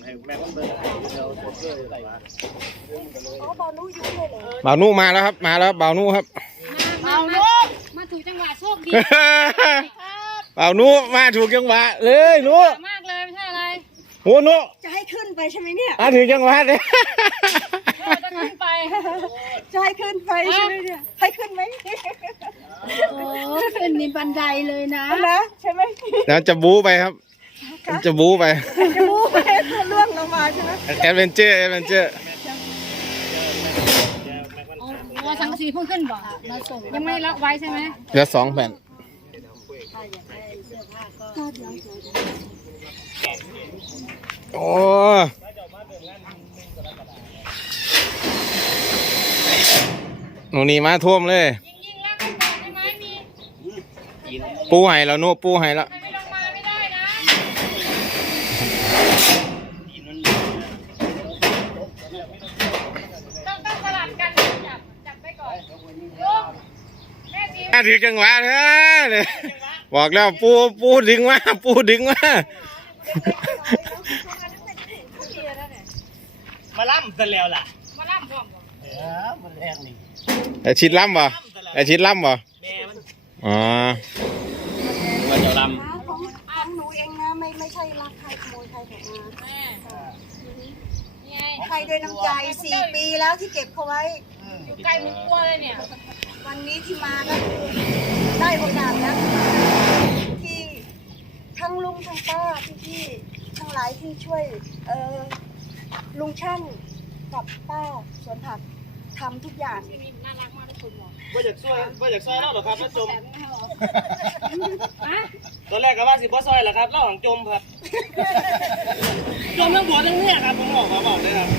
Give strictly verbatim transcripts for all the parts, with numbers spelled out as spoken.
แม่ก็เบิร์ดเดี๋ยวโคตรเลยใส่อ๋อเบานุอยู่ด้วยเหรอบ่าวนุมาแล้วครับมาแล้วบ่าวนุครับเบานุมาถูกจังหวะโชคดีบ่าวนุมาถูกจังหวะเลยนุมากเลยไม่ใช่อะไรโหนุจะให้ขึ้นไปใช่ไหมเนี่ยมาถึงจังหวะเลยจะขึ้นไปจะให้ขึ้นไปใช่ไหมเนี่ยให้ขึ้นไหมโอ้ขึ้นนี่บันไดเลยนะนะใช่ไหมแล้วจะบู๊ไปครับจะบู๊ไปจะบู๊ไปเรื่องลงมาใช่ไหมแอดเวนเจอร์แอดเวนเจอร์ว่าสังกะสีเพิ่งขึ้นบ่มาส่งยังไม่ล็อกไว้ใช่ไหมเหลือสองแผ่นโอ้หนูนี่มาท่วมเลยปูไห่แล้วนูปูไห่แล้วมาถึงจังหวะเลยบอกแล้วปูปูดึงมาปูดึงมามาล่ำกันแล้วล่ะมาล่ำพร้อมเออมันแรงนี่ไอชิดล่ำบ่ไอชิดล่ำบ่อ๋อมาจะล่ำของของหนูเองนะไม่ไม่ใช่รักใครขโมยใครของมาใครด้วยน้ำใจสี่ปีแล้วที่เก็บเขาไว้อยู่ใกล้มุกกัวเลยเนี่ยวันนี้ที่มาก็คือได้โอกาสแล้วที่ทั้งลุงทั้งป้าพี่ๆทั้งหลายที่ช่วยเออลุงช่างกับป้าสวนผักทำทุกอย่างน่ารักมากทุกคนบอกว่าอยากซอยว่าอยากซอยเล่าหรอครับแล้วจมตอนแรกก็ว่าสิบ่ซอยแหละครับเล่าของจมครับจมเรื่องบัวเรื่องนี้ครับผมบอกมาบอกเลยครับ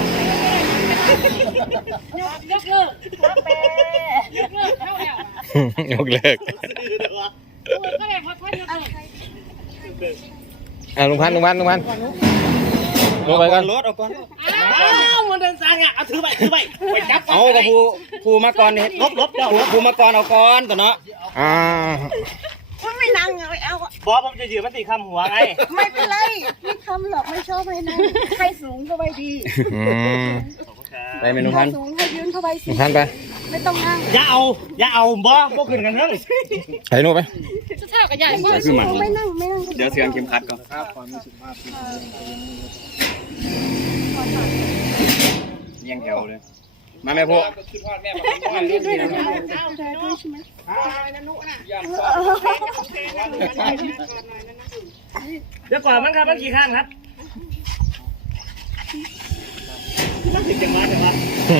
ยกเลิกยกเลิกเท่าแล้วยกเลิกก็แบบว่าท่านยกเลิกอ่าลุงพันลุงพันลุงพันลงไปกันรถเอาก่อนอ้าวมันเดินสายอ่ะเอาถือไปถือไปไปจับเอากับผู้ผู้มาก่อนนี่ลบลบเจ้าผู้มาก่อนเอาก่อนตัวเนาะอ่ามันไม่นั่งเอาเอาบอสผมจะยืมมันตีคำหัวไงไม่เป็นไรไม่ทำหรอกไม่ชอบให้นั่งใครสูงก็ไปดีไปเมนูพันสูงให้ยืนเข้าไปสิพันไปไม่ต้องนั่งอย่าเอาอย่าเอาบอสพวกขึ้นกันเรื่องใส่โน่ไปจะเท่ากับใหญ่ไม่นั่งไม่นั่งเดี๋ยวเสียงเข็มขัดก่อนครับความรู้สึกมากเยี่ยงแถวเลยมาแม่พวกนี่ด้วยนะด้วยใช่ไหมเดี๋ยวก่อนมันครับมันกี่ขั้นครับถึงจังหวะจังหวะ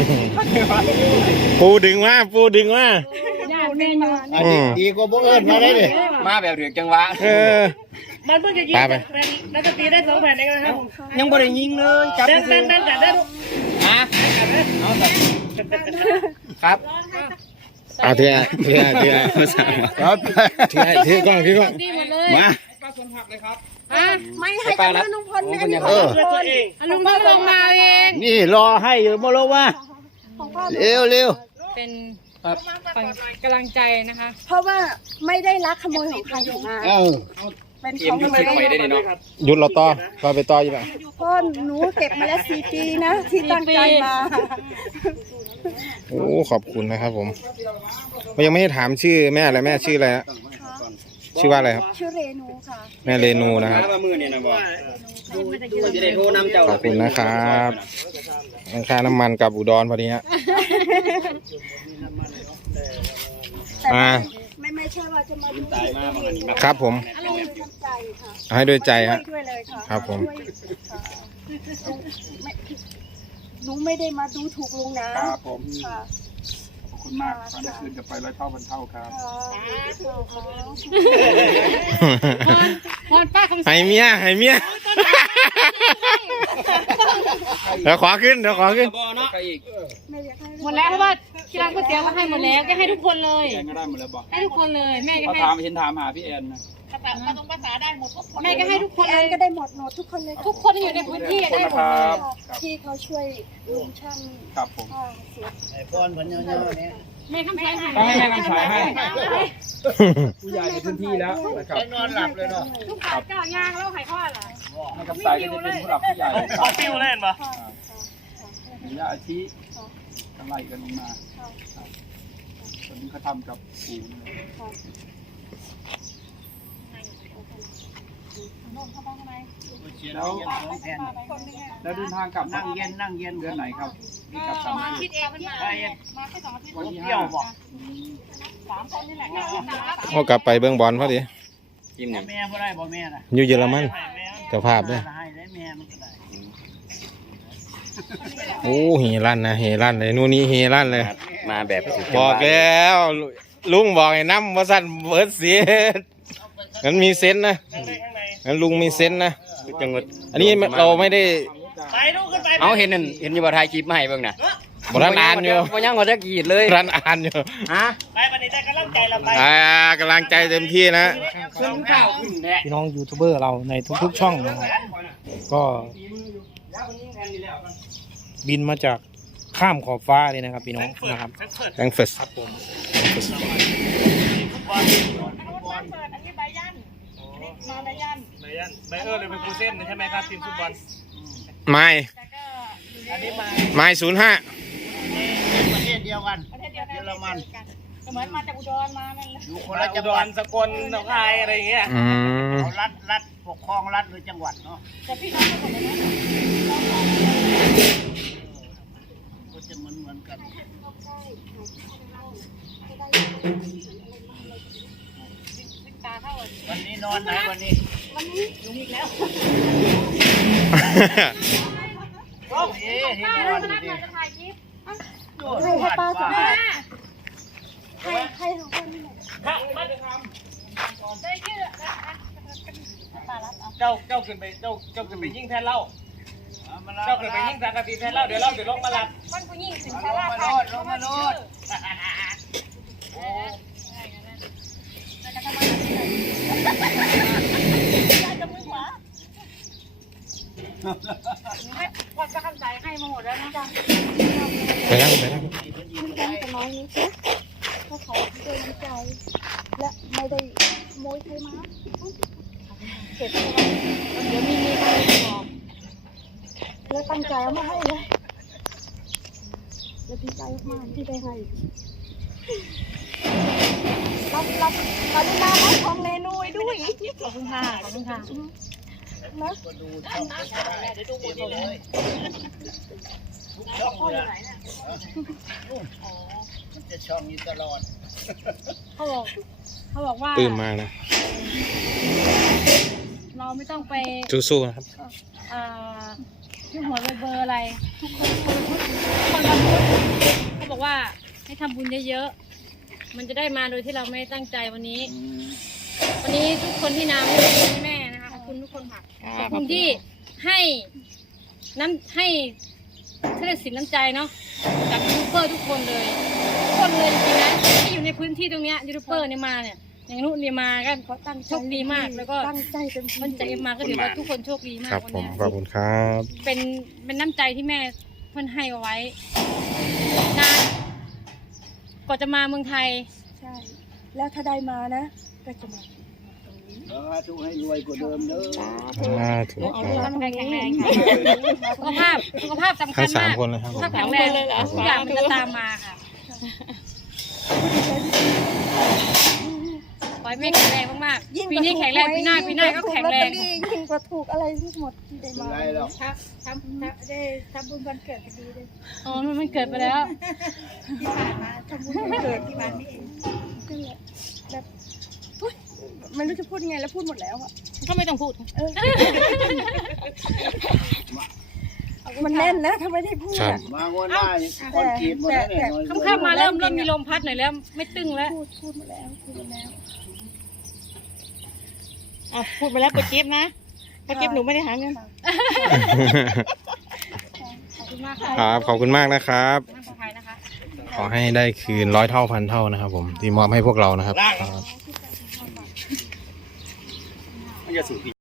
ปูดึงมาปูดึงมาดีกว่าพวกเอิญมาได้เลยมาแบบถึงจังหวะมันเพิ่งจะยิงแล้วจะตีได้สองแผ่นเองนะครับยังบ่ได้ยิงเลยจับดันดันดันจับได้ลูกฮะเอาสิครับอ่าเทียเทียเทียครับเทียเทียกล้องพี่กล้องมาป้าสวนผักเลยครับไม่ให้กับลุงพลแม่เออลุงพลลงมาเองนี่รอให้อยู่มาลงมาเร็วเร็วเป็นกำลังใจนะคะเพราะว่าไม่ได้ลักขโมยของใครออกมาเป็นของใครได้เนาะหยุดเราต่อต่อไปต่ออยู่ไหนพ่อหนูเก็บมาแล้วสี่ปีนะที่ตั้งใจมาโอ้ขอบคุณนะครับผมยังไม่ได้ถามชื่อแม่อะไรแม่ชื่ออะไรฮะชื่อว่าอะไรครับชื่อเรนูค่ะแม่เรนูนะครับขอบคุณนะครับค่าน้ำมันกับอุดรพอดีฮะอ่าไม่ไม่ใช่ว่าจะมาดูครับผมให้ด้วยใจฮะครับผมหนูไม่ได้มาดูถูกลุงนะครับผมขอบคุณมากตอนนี้คืนจะไปร้อยเท่าพันเท่าครับให้เมียให้เมียเดี๋ยวขอขึ้นเดี๋ยวขอขึ้นหมดแล้วเพราะว่าที่ร้านก๋วยเตี๋ยวก็ให้หมดแล้วก็ให้ทุกคนเลยให้ทุกคนเลยแม่ก็ให้ถามเห็นถามหาพี่แอนนะภาษาภาษาภาษาได้หมดทุกคนแม่ก็ให้ทุกคนแอนก็ได้หมดหมดทุกคนเลยทุกคนที่อยู่ในพื้นที่ได้หมดเลยที่เขาช่วยลุงช่างครับผมไอ้พรพันเยอะๆเนี่ยแม่คำใช้ให้ให้แม่คำใช้ให้ผู้ใหญ่ในพื้นที่แล้วนะครับนอนหลับเลยเนาะทุกขาเก้ายางแล้วหายข้อเหรอแม่กำสายก็จะเป็นผู้หลักผู้ใหญ่ขอฟิวเล่นปะยาอาชีกันไล่กันลงมาคนนี้เขาทำกับปู่แล้วแล้วเดินทางกลับนั่งเย็นนั่งเย็นเดือนไหนครับนี่กลับสามอาทิตย์เองมาแค่สองอาทิตย์วันที่ห้าบอกสามคนนี่แหละเขากลับไปเบื้องบอลพอดีจิ้มเนี่ยแม่บ่ได้บ่แม่น่ะอยู่เยอรมันเจ้าภาพด้วยให้ได้แม่มันก็ได้โอ้เฮลั่นนะเฮลั่นเลยนู่นนี่เฮลั่นเลยมาแบบบอกแล้วลุงบอกให้น้ำว่าสั่นเบิร์ดเสียงั้นมีเซนนะงั้นลุงมีเซนนะจังหวัดอันนี้เราไม่ได้ไปดูขึ้นไปเอาเห็นนั่นเห็นอยู่บ่ถ่ายคลิปมาให้เบิ่งน่ะบรันอ่านอยู่บ่ยังบ่จะกรีดเลยรันอ่านอยู่ฮะไปวันนี้ได้กำลังใจเราไปอ่ากำลังใจเต็มที่นะขึ้นข้าวขึ้นแน่พี่น้องยูทูบเบอร์เราในทุกๆช่องนะครับก็บินมาจากข้ามขอบฟ้าเลยนะครับพี่น้องนะครับแองเฟิร์สครับผมใบยันใบเออเลยเป็นกูเส้นใช่ไหมครับทีมฟุตบอลไม้อันนี้มาไม้ศูนย์ห้าประเทศเดียวกันเยอรมันเหมือนมาจากอุดรมานั่นแหละอยู่คนราละชจังดหวัรดสกลหนองคายอะไรอย่างเงี้ยอืมเขารัฐรัฐปกครองรัฐหรือจังหวัดเนาะแต่พี่น้องกันหมดเลยนะก็จะเหมือนเหมือนกันวันนี้นอนไหนวันนี้วันนี้ยุงอีกแล้วโอ้ยที่นอนอยู่ดิให้ให้ป้าสัมภาษณ์ให้ให้ของคนนี่แหละเจ้าเจ้าขึ้นไปเจ้าเจ้าขึ้นไปยิงแทนเล่าเจ้าขึ้นไปยิงสังกะสีแทนเล่าเดี๋ยวเราเดี๋ยวลงมารับมันผู้หญิงถึงลชาง ลามาไทโนยดลงมาโนดให้พอจะคำใจให้มาหมดแล้วนะจ๊ะไปแล้วไปแล้วกันกับน้องนี้จ้ะก็ขอด้วยน้ำใจและไม่ได้ขโมยใครมาเก็บเอาไว้เดี๋ยวมีมีใครบอกแล้วตั้งใจเอามาให้เลยแล้วดีใจมากที่ได้ให้รับรับกรุณารับของเมนูด้วย ขอบคุณค่ะ ขอบคุณค่ะนะก็ดูช่องก็ได้เดี๋ยวดูหมดเลยทุกช่องเลยมันจะช่องอยู่ตลอดเขาบอกเขาบอกว่าตื่นมานะเราไม่ต้องไปสู้ๆนะครับเอ่อที่หัวเบอร์เบอร์อะไร ทุกคนคนละพุทธเขาบอกว่าให้ทำบุญเยอะๆ มันจะได้มาโดยที่เราไม่ตั้งใจวันนี้ วันนี้ทุกคนที่นำให้แม่นะคะขอบคุณทุกคนค่ะขอบคุณที่ให้น้ำให้เขาเรียกสินน้ำใจเนาะจากยูทูบเบอร์ทุกคนเลยทุกคนเลยจริงๆนะที่อยู่ในพื้นที่ตรงเนี้ยยูทูบเบอร์เนี่ยมาเนี่ยอย่างนู้นเนี่ยมากันเขาตั้งโชคดีมากแล้วก็ตั้งใจเต็มที่มันใจมาก็ถือว่าทุกคนโชคดีมาคกรับวันผมเนี้ยขอบคุณครับเป็นเป็นน้ำใจที่แม่เพื่อนให้เอาไว้นานกว่าจะมาเมืองไทยใช่ แล้วถ้าได้มานะ ก็จะมาเออทุกให้รวยกว่าเดิมเด้ออ่าถูกเอาคสุขรับภาพแข็งแรงค่ะสุขภาพสุขภาพสำคัทั้ญงสามมากคนเลยครับสุขภาพแข็งแรงทุกอย่างมันจะตามมาค่ะขอให้แม่แข็งแรงมากยิ่งๆปีนี้แข็งแรงปีหน้าปีหน้าก็แข็งแรงยิ่งกว่าถูกอะไรทั้งหมดที่ได้เป็นมาไรหรอกครับทำได้ทำบุญวันเกิดพอดีเลยอ๋อมันเกิดไปแล้วที่ผ่านมาทำบุญวันเกิดที่บ้านนี่เองนั่นแหละแบบอุ๊ยไม่รู้จะพูดยังไงแล้วพูดหมดแล้วอ่ะก็ไม่ต้องพูดเออมันแน่นนะถ้าไม่ได้พูดครับอะมางวดหน้าคนขีดหมดแล้วเนี่ยค่ำๆมาเริ่มเริ่มมีลมพัดหน่อยแล้ว ไม่ตึงแล้วพูดพูดหมดแล้วพูดหมดแล้วอ่ะพูดไปแล้วปากิ๊บนะปากิ๊บหนูไม่ได้หาเงินขอบคุณมากค่ะครับขอบคุณมากนะครับน่าปลอดภัยนะคะขอให้ได้คืนร้อยเท่าพันเท่านะครับผมที่มอบให้พวกเรานะครับมันจะสูง